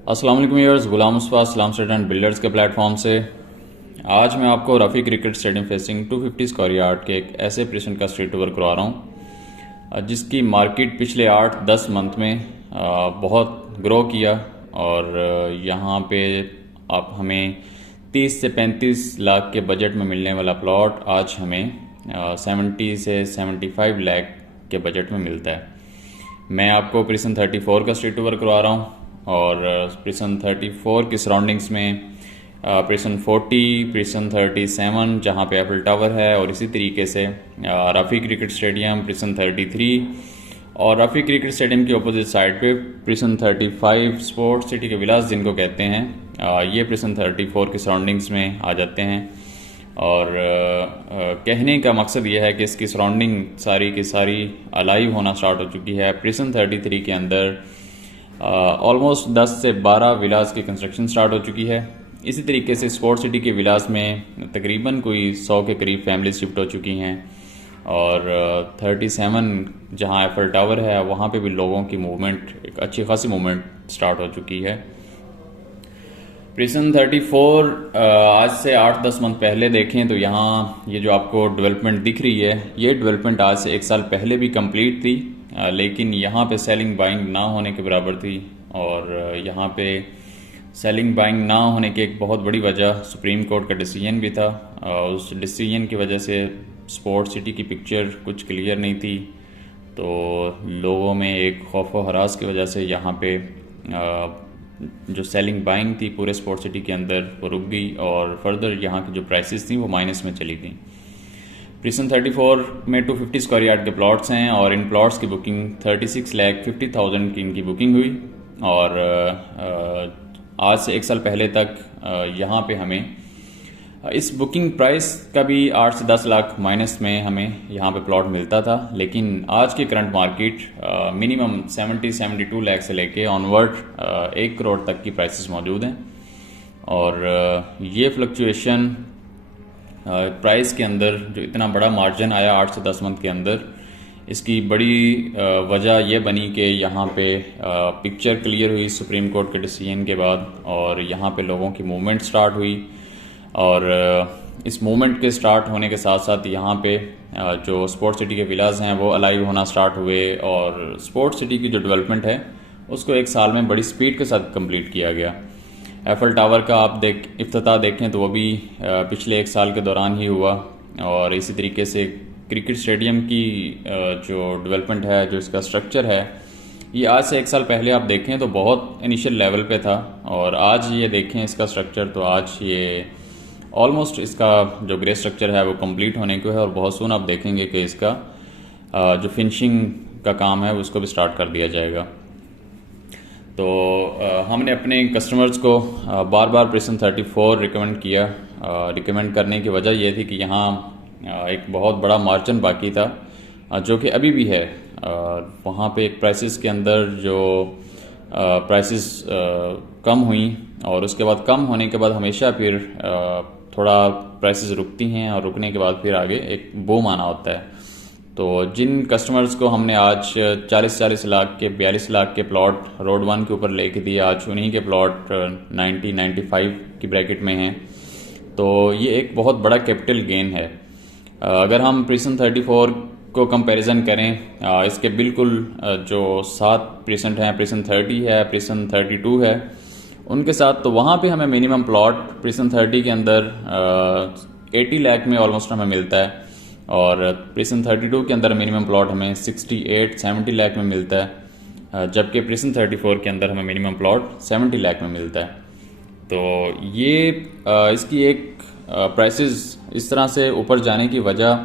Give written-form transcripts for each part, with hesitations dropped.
अस्सलाम वालेकुम व्यूअर्स, गुलाम मुस्तफ़ा इस्लाम state builders के प्लेटफॉर्म से आज मैं आपको Rafi cricket stadium facing 250 square yard के एक ऐसे प्रेजेंट का स्ट्रीट टूर करवा रहा हूँ जिसकी मार्केट पिछले 8-10 मंथ में बहुत ग्रो किया और यहाँ पे आप हमें 30 से 35 लाख के बजट में मिलने वाला प्लॉट आज हमें 70 से 75 लाख के बजट में मिलता है। मैं आपको प्रिसन 34 का स्ट्रीट टूर करवा रहा हूँ और प्रिसन 34 की सराउंडिंग्स में प्रिसन 40, प्रिसन 37 जहाँ पे एफिल टावर है और इसी तरीके से रफ़ी क्रिकेट स्टेडियम प्रिसन 33 और रफ़ी क्रिकेट स्टेडियम की अपोजिट साइड पे प्रिसन 35 स्पोर्ट्स सिटी के विलास जिनको कहते हैं ये प्रिसन 34 की सराउंडिंग्स में आ जाते हैं। और कहने का मकसद ये है कि इसकी सराउंडिंग सारी की सारी अलाइव होना स्टार्ट हो चुकी है। प्रिसन 33 के अंदर ऑलमोस्ट 10 से 12 विलास की कंस्ट्रक्शन स्टार्ट हो चुकी है। इसी तरीके से स्पोर्ट्स सिटी के विलास में तकरीबन कोई 100 के करीब फैमिली शिफ्ट हो चुकी हैं और 37 जहां एफिल टावर है वहाँ पे भी लोगों की मूवमेंट, एक अच्छी खासी मूवमेंट स्टार्ट हो चुकी है। प्रिसन 34 आज से 8-10 मंथ पहले देखें तो यहाँ ये जो आपको डेवलपमेंट दिख रही है ये डेवलपमेंट आज से 1 साल पहले भी कंप्लीट थी, लेकिन यहाँ पे सेलिंग बाइंग ना होने के बराबर थी। और यहाँ पे सेलिंग बाइंग ना होने की एक बहुत बड़ी वजह सुप्रीम कोर्ट का डिसीजन भी था। उस डिसीजन की वजह से स्पोर्ट्स सिटी की पिक्चर कुछ क्लियर नहीं थी, तो लोगों में एक खौफ व हरास की वजह से यहाँ पे जो सेलिंग बाइंग थी पूरे स्पोर्ट्स सिटी के अंदर वो रुक गई और फर्दर यहाँ की जो प्राइसेस थी वो माइनस में चली गई। प्रिसन 34 में 250 स्क्वायर यार्ड के प्लॉट्स हैं और इन प्लॉट्स की बुकिंग 36,50,000 की इनकी बुकिंग हुई और आज से 1 साल पहले तक यहाँ पे हमें इस बुकिंग प्राइस का भी 8 से 10 लाख माइनस में हमें यहाँ पे प्लॉट मिलता था, लेकिन आज की करंट मार्केट मिनिमम 70-72 लाख से लेके ऑनवर्ड 1 करोड़ तक की प्राइसेस मौजूद हैं। और ये फ्लक्चुएशन प्राइस के अंदर जो इतना बड़ा मार्जिन आया 8 से 10 मंथ के अंदर, इसकी बड़ी वजह यह बनी कि यहाँ पे पिक्चर क्लियर हुई सुप्रीम कोर्ट के डिसीजन के बाद और यहाँ पे लोगों की मूवमेंट स्टार्ट हुई और इस मूवमेंट के स्टार्ट होने के साथ साथ यहाँ पे जो स्पोर्ट्स सिटी के विलास हैं वो अलाइव होना स्टार्ट हुए और स्पोर्ट्स सिटी की जो डेवलपमेंट है उसको 1 साल में बड़ी स्पीड के साथ कंप्लीट किया गया। एफिल टावर का आप इफ्तिताह देखें तो वो भी पिछले 1 साल के दौरान ही हुआ और इसी तरीके से क्रिकेट स्टेडियम की जो डेवलपमेंट है, जो इसका स्ट्रक्चर है, ये आज से 1 साल पहले आप देखें तो बहुत इनिशियल लेवल पे था और आज ये देखें इसका स्ट्रक्चर तो आज ये ऑलमोस्ट इसका जो ग्रे स्ट्रक्चर है वो कंप्लीट होने को है और बहुत सून आप देखेंगे कि इसका जो फिनिशिंग का काम है उसको भी स्टार्ट कर दिया जाएगा। तो हमने अपने कस्टमर्स को बार बार प्रिसन 34 रिकमेंड किया। रिकमेंड करने की वजह यह थी कि यहाँ एक बहुत बड़ा मार्जिन बाकी था जो कि अभी भी है। वहाँ पे एक प्राइसेस के अंदर जो प्राइसेस कम हुई और उसके बाद कम होने के बाद हमेशा फिर थोड़ा प्राइसेस रुकती हैं और रुकने के बाद फिर आगे एक बूम आना होता है। तो जिन कस्टमर्स को हमने आज 40-40 लाख के 42 लाख के प्लॉट रोड 1 के ऊपर लेके दिए, आज उन्हीं के प्लॉट 90-95 की ब्रैकेट में हैं, तो ये एक बहुत बड़ा कैपिटल गेन है। अगर हम प्रिसन 34 को कंपैरिजन करें इसके बिल्कुल जो 7 प्रिसन हैं, प्रिसन 30 है, प्रिसन 32 है, उनके साथ, तो वहाँ पे हमें मिनिमम प्लॉट प्रिसन 30 के अंदर 80 लाख में ऑलमोस्ट हमें मिलता है और प्रिसन 32 के अंदर मिनिमम प्लॉट हमें 68-70 लाख में मिलता है, जबकि प्रिसन 34 के अंदर हमें मिनिमम प्लॉट 70 लाख में मिलता है। तो ये इसकी एक प्राइसेस इस तरह से ऊपर जाने की वजह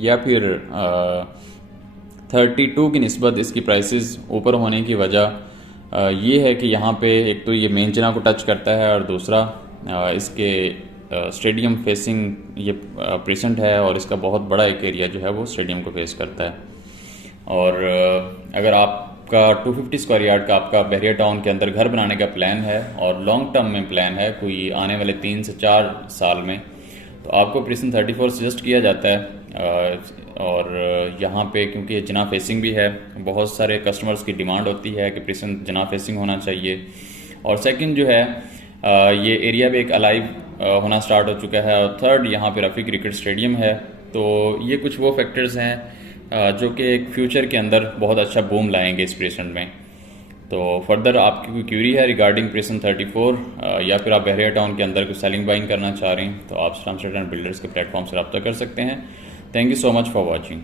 या फिर 32 की निस्बत इसकी प्राइसेस ऊपर होने की वजह ये है कि यहाँ पे एक तो ये मेन चिना को टच करता है और दूसरा इसके स्टेडियम फेसिंग ये प्रेजेंट है और इसका बहुत बड़ा एक एरिया जो है वो स्टेडियम को फेस करता है। और अगर आपका 250 स्क्वायर यार्ड का आपका बहरिया टाउन के अंदर घर बनाने का प्लान है और लॉन्ग टर्म में प्लान है कोई आने वाले 3 से 4 साल में, तो आपको प्रिसन 34 सजेस्ट किया जाता है। और यहाँ पे क्योंकि जना फेसिंग भी है, बहुत सारे कस्टमर्स की डिमांड होती है कि प्रिसन जना फेसिंग होना चाहिए और सेकंड जो है ये एरिया भी एक अलाइव होना स्टार्ट हो चुका है। और थर्ड, यहाँ पे रफ़ी क्रिकेट स्टेडियम है। तो ये कुछ वो फैक्टर्स हैं जो कि एक फ्यूचर के अंदर बहुत अच्छा बूम लाएंगे इस प्रेसेंट में। तो फर्दर आपकी कोई क्यूरी है रिगार्डिंग प्रेसन 34 या फिर आप बहरिया टाउन के अंदर कोई सेलिंग बाइंग करना चाह रहे हैं तो आप स्टामस्टेड एंड बिल्डर्स के प्लेटफॉर्म से रब्ता कर सकते हैं। Thank you so much for watching.